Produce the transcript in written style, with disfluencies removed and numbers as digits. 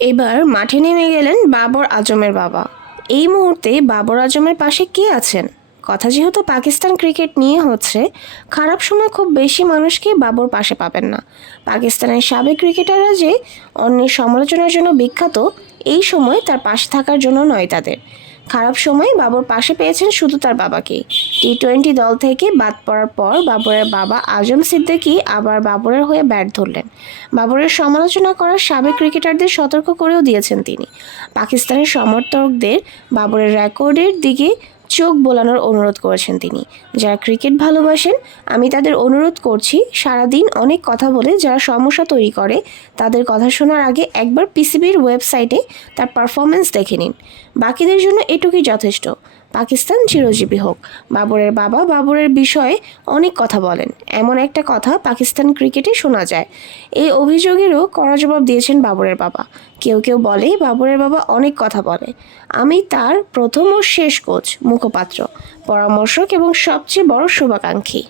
এবার মাঠে নেমে গেলেন বাবর আজমের বাবা। এই মুহূর্তে বাবর আজমের পাশে কে আছেন? কথা যেহেতু পাকিস্তান ক্রিকেট নিয়ে হচ্ছে, খারাপ সময় খুব বেশি মানুষকে বাবর পাশে পাবেন না। পাকিস্তানের সাবেক ক্রিকেটাররা যে অন্যের সমালোচনার জন্য বিখ্যাত, এই সময় তার পাশে থাকার জন্য নয় তাদের। খারাপ সময় বাবর পাশে পেয়েছেন শুধু তার বাবাকেই। টি-20 দল থেকে বাদ পড়ার পর বাবরের বাবা আজম সিদ্দিকী আবার বাবরের হয়ে ব্যাট ধরলেন। বাবরের সমালোচনা করা সাবেক ক্রিকেটারদের সতর্ক করেও দিয়েছেন তিনি। পাকিস্তানের সমর্থকদের বাবরের রেকর্ডের দিকে চোখ বোলানোর অনুরোধ করেছেন তিনি। যারা ক্রিকেট ভালোবাসেন, আমি তাদের অনুরোধ করছি, সারাদিন অনেক কথা বলে যারা সমস্যা তৈরি করে তাদের কথা শোনার আগে একবার পিসিবির ওয়েবসাইটে তার পারফরমেন্স দেখে নিন। বাকিদের জন্য এটুকুই যথেষ্ট। পাকিস্তান চিরজীবী হোক। বাবরের বাবা বাবরের বিষয়ে অনেক কথা বলেন, এমন একটা কথা পাকিস্তান ক্রিকেটে শোনা যায়। এই অভিযোগেরও কড়া জবাব দিয়েছেন বাবরের বাবা। কেউ কেউ বলে বাবরের বাবা অনেক কথা বলে। আমি তার প্রথম ও শেষ কোচ, মুখপাত্র, পরামর্শক এবং সবচেয়ে বড় শুভাকাঙ্ক্ষী।